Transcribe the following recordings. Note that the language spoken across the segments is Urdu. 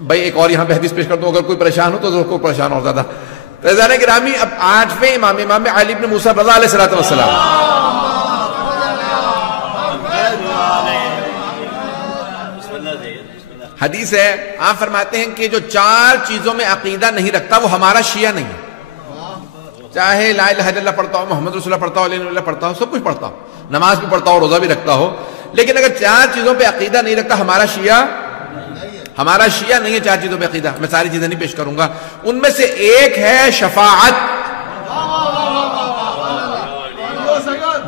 بھائی ایک اور یہاں پہ حدیث پیش کرتا ہوں، اگر کوئی پریشان ہو تو ضرور کوئی پریشان اور زیادہ. عزیزان گرامی، اب 8ویں امام علی بن موسیٰ رضا علیہ الصلوۃ والسلام، حدیث ہے، آپ فرماتے ہیں کہ جو 4 چیزوں میں عقیدہ نہیں رکھتا وہ ہمارا شیعہ نہیں ہے. چاہے لا الہ الا اللہ پڑھتا ہو، محمد رسول اللہ پڑھتا ہو، علیہ اللہ پڑھتا ہو، سب کچھ پڑھتا ہو، نماز بھی پڑھتا ہو، روزہ بھی رکھتا ہو، لیکن اگر 4 چیزوں پہ عقیدہ نہیں رکھتا ہمارا شیعہ نہیں ہے. 4 چیزوں پہ عقیدہ، میں ساری چیزیں نہیں پیش کروں گا. ان میں سے ایک ہے شفاعت.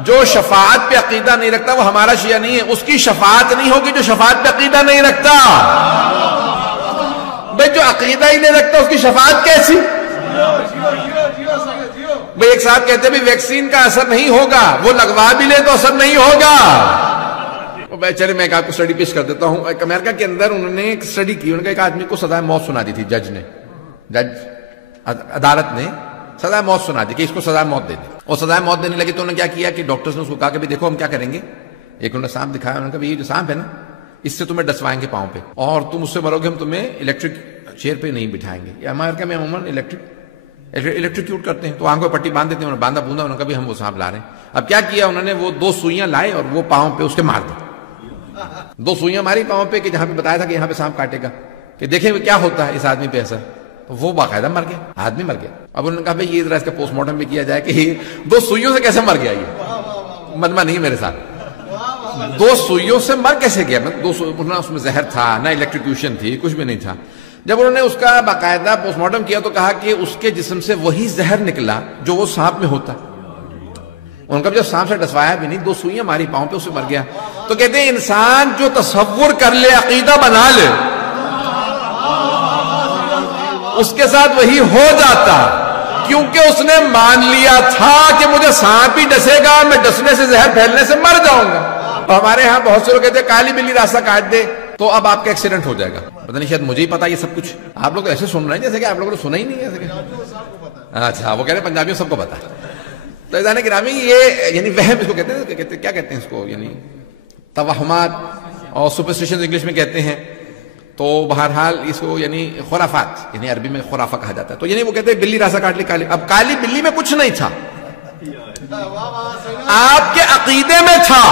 جو شفاعت پہ عقیدہ نہیں رکھتا وہ ہمارا شیعہ نہیں ہے. اس کی شفاعت نہیں ہوگی جو شفاعت پہ عقیدہ نہیں رکھتا. بھئی جو عقیدہ ہی نہیں رکھتا اس کی شفاعت کیسی؟ بھئی ایک صاحب کہتے ہیں بھی ویکسین کا اثر نہیں ہوگا، وہ لگوا بھی لے تو اثر نہیں ہوگا. چلے میں آپ کو سٹڈی پیش کر دیتا ہوں. ایک امریکہ کے اندر انہوں نے ایک سٹڈی کی، ان کا ایک آدمی کو سزائے موت سنا دی تھی. عدالت نے سزائے موت سنا دی کہ اس کو سزائے موت دے دی. اور سزائے موت دینے لگے تو انہوں نے کیا کیا کہ ڈاکٹرز نے اس کو کہا کہ بھی دیکھو ہم کیا کریں گے. ایک انہوں نے سانپ دکھایا، انہوں نے کہا یہ جو سانپ ہے نا اس سے تمہیں ڈسوائیں گے پاؤں پہ، اور تم اس سے مرو گے، ہم تمہیں الیکٹرک چیئر پہ نہیں بٹھائیں گے. یہ امریکہ میں عموماً الیکٹریکیوٹ کرتے ہیں، تو آنکھوں پہ پٹی باندھ دیتے ہیں. انہوں نے باندھا بوندا، انہوں نے کہا بھی ہم وہ سانپ لا رہے ہیں. اب کیا کیا انہوں نے، وہ 2 سوئیاں لائے اور وہ پاؤں پہ اس کے مار دی. 2 سوئیاں ماری پاؤں پہ کہ جہاں پہ بتایا تھا کہ یہاں پہ سانپ کاٹے گا، کہ دیکھیں کیا ہوتا ہے اس آدمی پہ اثر. وہ باقاعدہ مر گیا، آدمی مر گیا. اب انہوں نے کہا بھائی یہ ذرا اس کا پوسٹ مارٹم بھی کیا جائے کہ 2 سوئیوں سے کیسے مر گیا. یہ مجمع نہیں میرے ساتھ، 2 سوئیوں سے مر کیسے گیا. نہ اس میں زہر تھا، نہ الیکٹریکیوشن تھی، کچھ بھی نہیں تھا. جب انہوں نے اس کا باقاعدہ پوسٹ مارٹم کیا تو کہا کہ اس کے جسم سے وہی زہر نکلا جو وہ سانپ میں ہوتا. ان کا جب سانپ سے ڈسوایا بھی نہیں، 2 سوئیاں ماری پاؤں پہ، اس سے مر گیا. تو کہتے ہیں انسان جو تصور کر لے، عقیدہ بنا لے، اس کے ساتھ وہی ہو جاتا، کیونکہ اس نے مان لیا تھا کہ مجھے سانپ ہی ڈسے گا، میں ڈسنے سے، زہر پھیلنے سے مر جاؤں گا. تو ہمارے ہاں بہت سے لوگ کہتے ہیں کالی بلی راستہ کاٹ دے تو اب آپ کا ایکسیڈنٹ ہو جائے گا. پتہ نہیں شاید مجھے ہی پتا یہ سب کچھ، آپ لوگ ایسے سن رہے ہیں جیسے کہ آپ لوگوں نے سنا ہی نہیں ہے. اچھا، وہ کہہ رہے ہیں پنجابیوں سب کو پتا. تو عزیزان گرامی، یہ یعنی وہم اس کو کہتے ہیں. کیا کہتے ہیں اس کو؟ یعنی توہمات اور سپرسٹیشن انگلش میں کہتے ہیں. تو بہرحال اس کو یعنی خرافات، یعنی عربی میں خرافہ کہا جاتا ہے. تو یعنی وہ کہتے ہیں بلی راستہ کاٹ لی کالی. اب کالی بلی میں کچھ نہیں تھا، آپ کے عقیدے میں تھا.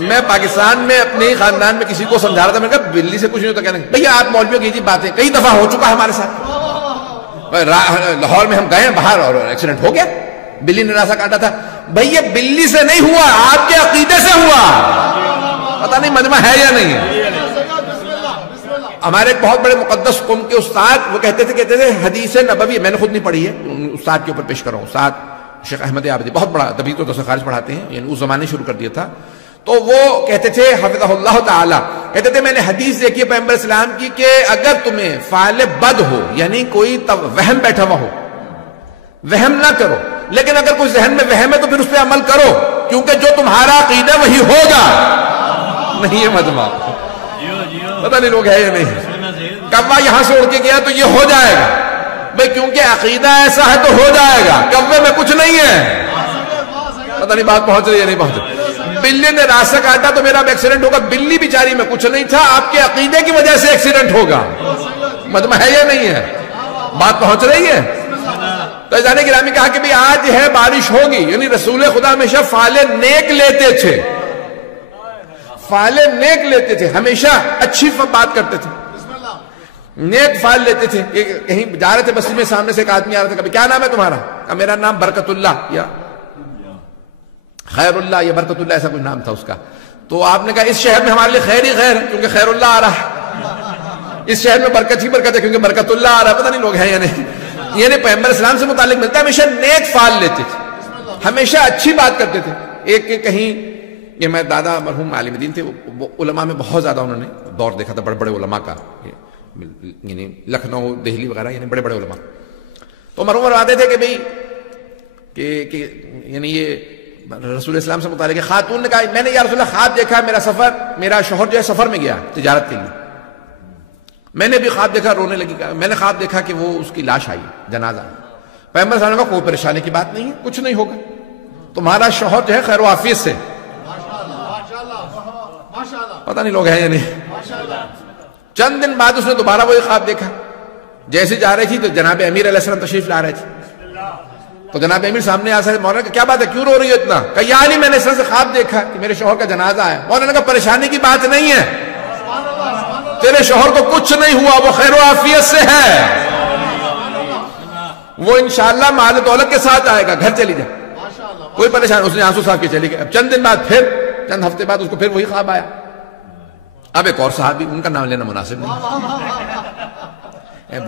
میں پاکستان میں اپنے خاندان میں کسی کو سمجھا رہا تھا، میں نے کہا بلی سے کچھ نہیں ہوتا. کہنے بھیا آپ مولویوں کی باتیں، کئی دفعہ ہو چکا ہے ہمارے ساتھ. لاہور میں ہم گئے باہر اور ایکسیڈنٹ ہو گیا، بلی نے راستہ کاٹا تھا. بھئی یہ بلی سے نہیں ہوا، آپ کے عقیدے سے ہوا. پتہ نہیں مجمع ہے یا نہیں ہے. ہمارے ایک بہت بڑے مقدس قوم کے استاد وہ کہتے تھے حدیث نبوی، میں نے خود نہیں پڑھی ہے، استاد کے اوپر پیش کر رہا ہوں. استاد شیخ احمد عابدی بہت بڑا تبھی تو درس خارج پڑھاتے ہیں، یعنی اس زمانے شروع کر دیا تھا. تو وہ کہتے تھے حفظہ اللہ تعالی، کہتے تھے میں نے حدیث دیکھی ہے پیغمبر اسلام کی کہ اگر تمہیں فعل بد ہو، یعنی کوئی وہم بیٹھا ہوا ہو، وہم نہ کرو، لیکن اگر کوئی ذہن میں وہم ہے تو پھر اس پہ عمل کرو، کیونکہ جو تمہارا عقیدہ وہی ہوگا. نہیں ہے مجمع، پتہ نہیں لوگ ہے یا نہیں. کوا یہاں سے اڑ کے گیا تو یہ ہو جائے گا بھئی، کیونکہ عقیدہ ایسا ہے تو ہو جائے گا. کوے میں کچھ نہیں ہے. پتہ نہیں بات پہنچ رہی ہے نہیں پہنچ رہی. بلی نے راستہ کاٹا تو میرا ایکسیڈنٹ ہوگا، بلی بیچاری میں کچھ نہیں تھا، آپ کے عقیدے کی وجہ سے ایکسیڈنٹ ہوگا. مجمع ہے یا نہیں ہے؟ بات پہنچ رہی ہے. تو عزیزان گرامی کہا کہ بھی آج ہے بارش ہوگی، یعنی رسول خدا ہمیشہ فعل نیک لیتے تھے، فعل نیک لیتے تھے، ہمیشہ اچھی بات کرتے تھے، نیک فعل لیتے تھے. کہیں جا رہے تھے بستی میں، سامنے سے ایک آدمی آ رہا تھا، کبھی کیا نام ہے تمہارا؟ کہا میرا نام برکت اللہ یا خیر اللہ یا برکت اللہ، ایسا کوئی نام تھا اس کا. تو آپ نے کہا اس شہر میں ہمارے لیے خیر ہی خیر ہے کیونکہ خیر اللہ آ رہا ہے، اس شہر میں برکت ہی برکت ہے کیونکہ برکت اللہ آ رہا ہے. پتہ نہیں لوگ ہیں یا نہیں. یعنی پیغمبر اسلام سے متعلق ملتا ہے ہمیشہ نیک فعل لیتے تھے، ہمیشہ اچھی بات کرتے تھے. ایک کہیں یہ میں دادا مرحوم عالم دین تھے، وہ علماء میں بہت زیادہ انہوں نے دور دیکھا تھا، بڑے بڑے علماء کا، یعنی لکھنؤ دہلی وغیرہ، یعنی بڑے بڑے علماء. تو مرحوم فرماتے تھے کہ بھئی کہ یعنی یہ رسول اسلام سے متعلق خاتون نے کہا میں نے یا رسول اللہ خواب دیکھا، میرا شوہر جو ہے سفر میں گیا تجارت کے لیے، میں نے بھی خواب دیکھا، رونے لگی. میں نے خواب دیکھا کہ وہ اس کی لاش آئی، جنازہ. پیغمبر صلی اللہ علیہ وسلم کو کوئی پریشانی کی بات نہیں ہے، کچھ نہیں ہوگا، تمہارا شوہر جو ہے خیر و عافیت سے. پتہ نہیں لوگ ہیں یا نہیں. چند دن بعد اس نے دوبارہ وہی خواب دیکھا. جیسے جا رہی تھی تو جناب امیر علیہ السلام تشریف لا رہے تھے. تو جناب امیر سامنے آ سکے. مولانا کیا بات ہے, کیوں رو رہی ہے اتنا؟ کہ یا علی میں نے اس طرح سے خواب دیکھا کہ میرے شوہر کا جنازہ ہے. مولانا کا پریشانی کی بات نہیں ہے, تیرے شوہر کو کچھ نہیں ہوا, وہ خیر و عافیت سے ہے, وہ انشاءاللہ مال دولت کے ساتھ آئے گا, گھر چلی جائے, کوئی پریشانی. اس نے آنسو صاحب کے چلی گئی. اب چند دن بعد پھر چند ہفتے بعد اس کو پھر وہی خواب آیا. اب ایک اور صحابی, ان کا نام لینا مناسب نہیں,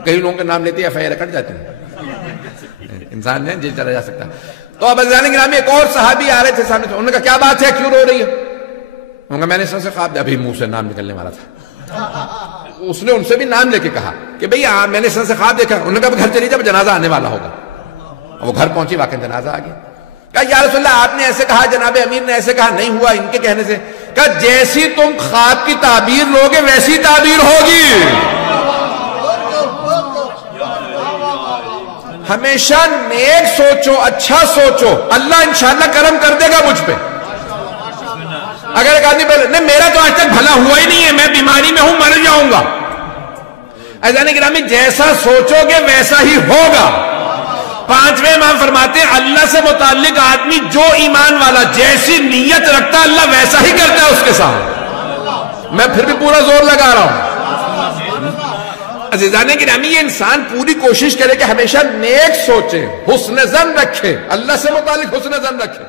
کئی لوگوں کے نام لیتے FIR کٹ جاتے ہیں, انسان ہے جیل چلا جا سکتا. تو اب عزیزان گرامی ایک اور صحابی آ رہے تھے سامنے. انہوں نے کہا کیا بات ہے, کیوں رو رہی ہے؟ انہوں نے کہا میں نے اس طرح سے خواب ابھی منہ سے نام نکلنے والا تھا. اس نے ان سے بھی نام لے کے کہا کہ بھئی میں نے اس طرح سے خواب دیکھا. انہوں نے کہا گھر چلی جب جنازہ آنے والا ہوگا. وہ گھر پہنچی, واقعی جنازہ آ گیا. کہا یا رسول اللہ آپ نے ایسے کہا, جناب امیر نے ایسے کہا, نہیں ہوا ان کے کہنے سے. کہا جیسی تم خواب کی تعبیر لوگے ویسی تعبیر ہوگی. ہمیشہ نیک سوچو, اچھا سوچو, اللہ انشاءاللہ کرم کر دے گا مجھ پہ. اگر ایک آدمی پہلے نہیں میرا تو آج تک بھلا ہوا ہی نہیں ہے, میں بیماری میں ہوں, مر جاؤں گا. عزیزان گرامی جیسا سوچو گے ویسا ہی ہوگا. پانچویں امام فرماتے ہیں اللہ سے متعلق آدمی جو ایمان والا جیسی نیت رکھتا ہے اللہ ویسا ہی کرتا ہے اس کے ساتھ. میں پھر بھی پورا زور لگا رہا ہوں. عزیزان گرامی یہ انسان پوری کوشش کرے کہ ہمیشہ نیک سوچے, حسن ظن رکھے, اللہ سے متعلق حسن ظن رکھے.